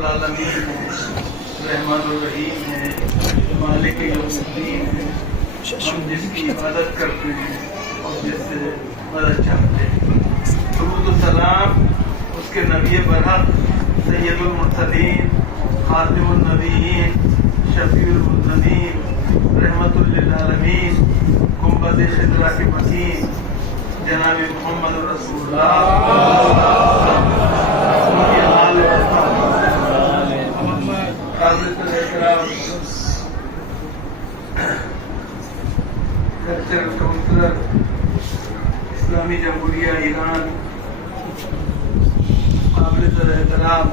العالمین ہے، رحمان الرحیم ہے، مالک یوم الدین ہے، ہم جس کی عبادت کرتے ہیں اور جس سے مدد چاہتے ہیں۔ درود و سلام اس کے نبی برحق سید المرسلین، خاتم النبیین، شفیع المذنبین، رحمت للعالمین، گنبد خضرا کے مکین جناب محمد رسول کونسلر اسلامی جمہوریہ ایران، قابل احترام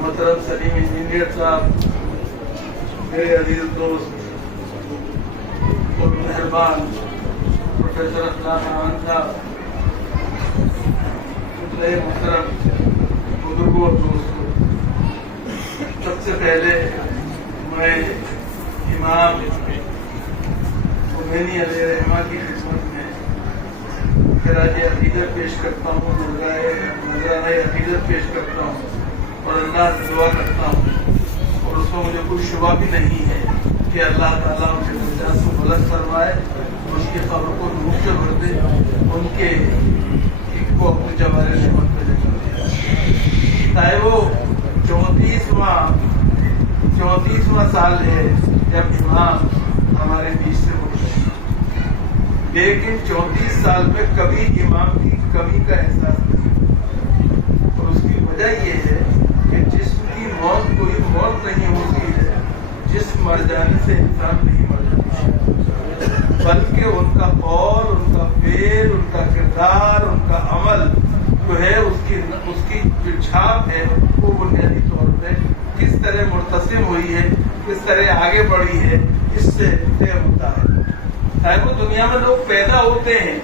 محترم سلیم انجینئر صاحب، میرے عزیز دوست اور مہربان پروفیسر اسلام خان صاحب، محترم بزرگوں اور دوستوں، سب سے پہلے میں امام خمینی علیہ الرحمہ کی خدمت میں خراج عقیدت پیش کرتا ہوں، نذرانہ عقیدت پیش کرتا ہوں اور اللہ سے دعا کرتا ہوں، اور اس میں مجھے کوئی شبہ بھی نہیں ہے کہ اللہ تعالیٰ ان کے درجات کو بلند فرمائے، ان کی قبر کو نور سے بھر دے، ان کے ایک کو اپنے جواہر نعمت پہ جگہ دے۔ چاہے وہ 34واں سال ہے جب امام ہمارے بیچ سے ہو گئے، لیکن 34 سال میں کبھی امام کی کمی کا احساس نہیں، اور اس کی وجہ یہ ہے کہ جسم کی موت کوئی موت نہیں ہوتی ہے، جسم مر جانے سے انسان نہیں مر جاتا، بلکہ ان کا قول، ان کا فعل، ان کا کردار، ان کا عمل جو ہے اس کی جو چھاپ ہے وہ بنیادی طور پہ کس طرح مرتسم ہوئی ہے، کس طرح آگے بڑھی ہے، اس سے طے ہوتا ہے۔ وہ دنیا میں لوگ پیدا ہوتے ہیں،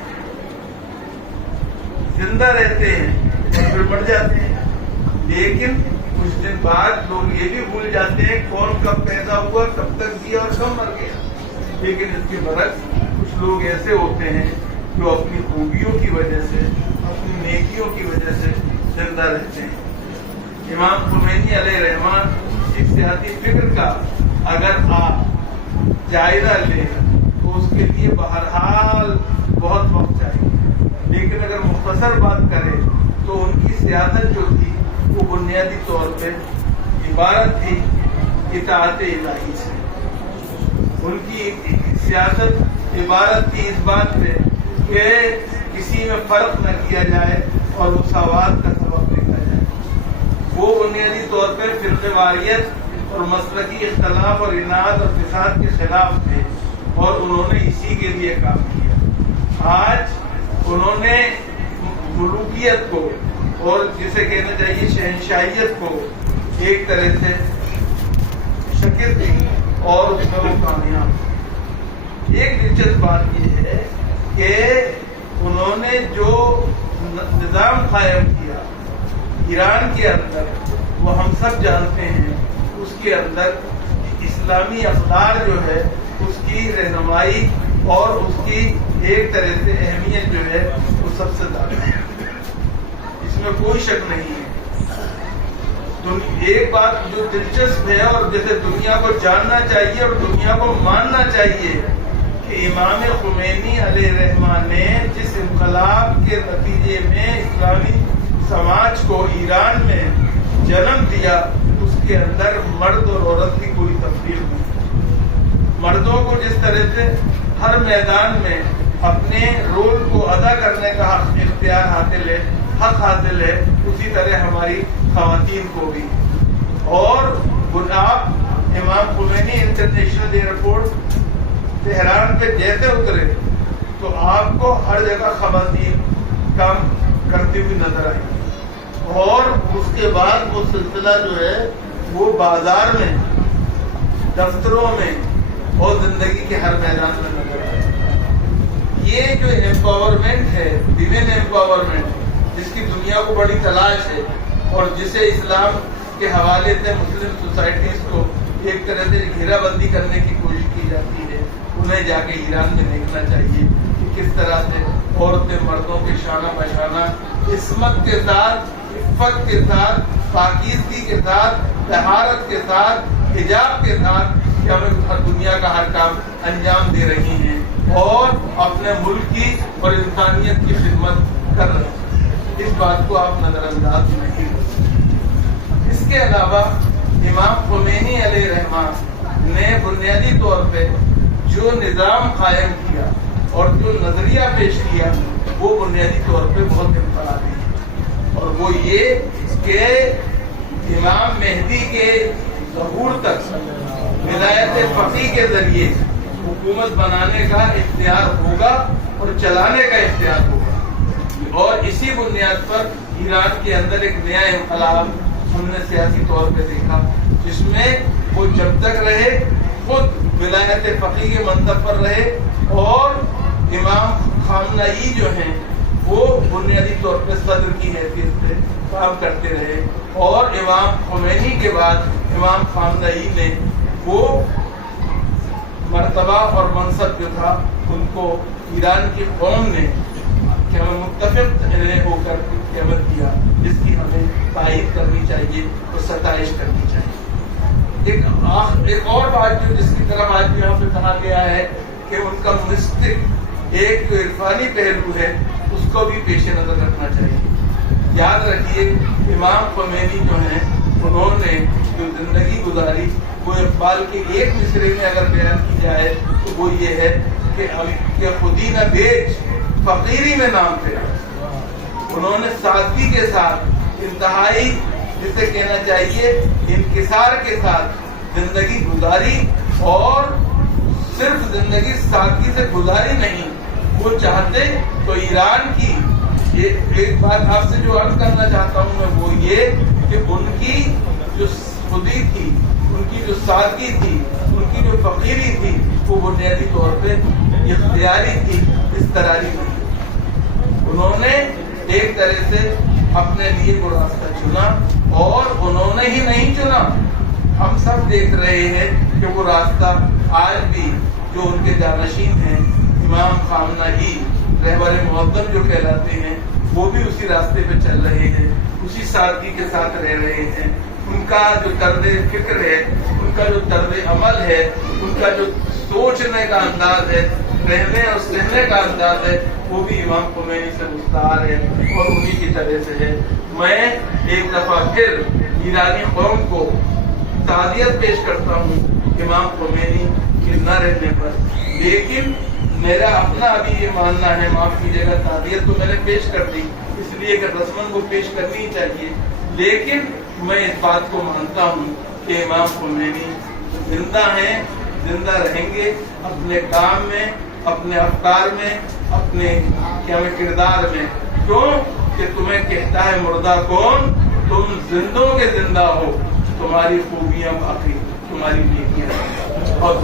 زندہ رہتے ہیں اور پھر مر جاتے ہیں، لیکن کچھ دن بعد لوگ یہ بھی بھول جاتے ہیں کون کب پیدا ہوا، کب تک جیا اور کب مر گیا۔ لیکن اس کے برعکس کچھ لوگ ایسے ہوتے ہیں جو اپنی خوبیوں کی وجہ سے، اپنی نیکیوں کی وجہ سے زندہ رہتے ہیں۔ امام خمینی علیہ الرحمہ ایک سیاسی فکر کا اگر آپ جائزہ لیں تو اس کے لیے بہرحال بہت وقت چاہیے، لیکن اگر مختصر بات کریں تو ان کی سیاست جو تھی وہ بنیادی طور پہ عبارت تھی اطاعت الہی سے۔ ان کی سیاست عبارت تھی اس بات پہ کہ کسی میں فرق نہ کیا جائے اور مساوات کا سبب دیکھا جائے۔ وہ بنیادی طور پہ فرقہ واریت اور مسلکی اختلاف اور اناد اور فساد کے خلاف تھے، اور انہوں نے اسی کے لیے کام کیا۔ آج انہوں نے ملوکیت کو اور جسے کہنا چاہیے شہنشاہیت کو ایک طرح سے شکل دی اور اس میں وہ کامیاب۔ ایک دلچسپ بات یہ ہے کہ انہوں نے جو نظام قائم کیا ایران کے اندر، وہ ہم سب جانتے ہیں، اس کے اندر اسلامی اقدار جو ہے اس کی رہنمائی اور اس کی ایک طرح سے اہمیت جو ہے وہ سب سے زیادہ ہے، اس میں کوئی شک نہیں ہے۔ ایک بات جو دلچسپ ہے اور جیسے دنیا کو جاننا چاہیے اور دنیا کو ماننا چاہیے کہ امام خمینی علیہ الرحمہ نے جس انقلاب کے نتیجے میں اسلامی سماج کو ایران میں جنم دیا، اس کے اندر مرد اور عورت کی کوئی تفریق نہیں۔ مردوں کو جس طرح سے ہر میدان میں اپنے رول کو ادا کرنے کا اختیار حق حاصل ہے، اسی طرح ہماری خواتین کو بھی۔ اور آپ امام خمینی انٹرنیشنل ایئرپورٹ تہران پہ جیسے اترے تو آپ کو ہر جگہ خواتین کام کرتی ہوئی نظر آئی، اور اس کے بعد وہ سلسلہ جو ہے وہ بازار میں، دفتروں میں اور زندگی کے ہر میدان میں نظر آئی۔ یہ جو امپاورمنٹ ہے، ویمن امپاورمنٹ، جس کی دنیا کو بڑی تلاش ہے اور جسے اسلام کے حوالے سے مسلم سوسائٹیز کو ایک طرح سے گھیرا بندی کرنے کی کوشش کی جاتی ہے، انہیں جا کے ایران میں دیکھنا چاہیے کہ کس طرح سے عورتیں مردوں کے شانہ بشانہ عصمت کے ساتھ، عفت کے ساتھ پاکیزگی کے ساتھ، طہارت کے ساتھ، حجاب کے ساتھ کہ ہمیں دنیا کا ہر کام انجام دے رہی ہیں اور اپنے ملک کی اور انسانیت کی خدمت کر رہی ہیں. اس بات کو آپ نظر انداز نہیں کریں. اس کے علاوہ امام خمینی علیہ الرحمہ نے بنیادی طور پہ جو نظام قائم کیا اور جو نظریہ پیش کیا وہ بنیادی طور پہ بہت انفرادی ہے، اور وہ یہ کہ امام مہدی کے ظہور تک ولایت فقیہ کے ذریعے حکومت بنانے کا اختیار ہوگا اور چلانے کا اختیار ہوگا. اور اسی بنیاد پر ایران کے اندر ایک نیا انقلاب ہم نے سیاسی طور پہ دیکھا، جس میں وہ جب تک رہے خود ولایت فقیہ کے منصب پر رہے اور امام خامنہئی جو ہیں وہ بنیادی طور پہ صدر کی حیثیت سے کام کرتے رہے. اور امام خمینی کے بعد امام خامنہئی نے وہ مرتبہ اور منصب جو تھا ان کو ایران کی قوم نے متفق ہو کر قیامت کیا، جس کی ہمیں تائید کرنی چاہیے اور ستائش کرنی چاہیے. ایک اور بات جو جس کی طرف آج یہاں پہ کہا گیا ہے کہ ان کا مسٹک ایک جو عرفانی پہلو ہے اس کو بھی پیش نظر رکھنا چاہیے. یاد رکھیے امام خمینی جو ہیں انہوں نے جو زندگی گزاری وہ اقبال کے ایک مصرے میں اگر بیان کی جائے تو وہ یہ ہے کہ خودی نہ بیچ فقیری میں نام پہ. انہوں نے سادگی کے ساتھ انتہائی جسے کہنا چاہیے انکسار کے ساتھ زندگی گزاری، اور صرف زندگی سادگی سے گزاری نہیں، وہ چاہتے تو ایران کی ایک بات آپ سے جو عرض کرنا چاہتا ہوں میں وہ یہ کہ ان کی جو خودی تھی، ان کی جو سادگی تھی، ان کی جو فقیری تھی وہ بنیادی طور پہ اختیاری تھی، اضطراری نہیں. انہوں نے ایک طرح سے اپنے لیے وہ راستہ چنا، اور انہوں نے ہی نہیں چنا، ہم سب دیکھ رہے ہیں کہ وہ راستہ آج بھی جو ان کے جانشین ہیں امام خامنہئی رہبر معظم جو کہلاتے ہیں وہ بھی اسی راستے پہ چل رہے ہیں، اسی سادگی کے ساتھ رہ رہے ہیں. ان کا جو طرز فکر ہے، ان کا جو طرز عمل ہے، ان کا جو سوچنے کا انداز ہے، رہنے اور سہنے کا انداز ہے، وہ بھی امام خمینی سے مستعار ہے اور انہی کی طرح سے ہے. میں ایک دفعہ پھر ایرانی قوم کو تعزیت پیش کرتا ہوں امام خمینی کے نہ رہنے پر، لیکن میرا اپنا ابھی یہ ماننا ہے، معاف کیجیے گا تعزیت تو میں نے پیش کر دی اس لیے کہ رسماً وہ پیش کرنی ہی چاہیے، لیکن میں اس بات کو مانتا ہوں کہ امام خمینی زندہ ہیں، زندہ رہیں گے اپنے کام میں، اپنے افکار میں، اپنے کردار میں. کیوں کہ تمہیں کہتا ہے مردہ کون، تم زندوں کے زندہ ہو، تمہاری خوبیاں باقی، تمہاری نیکیاں. بہت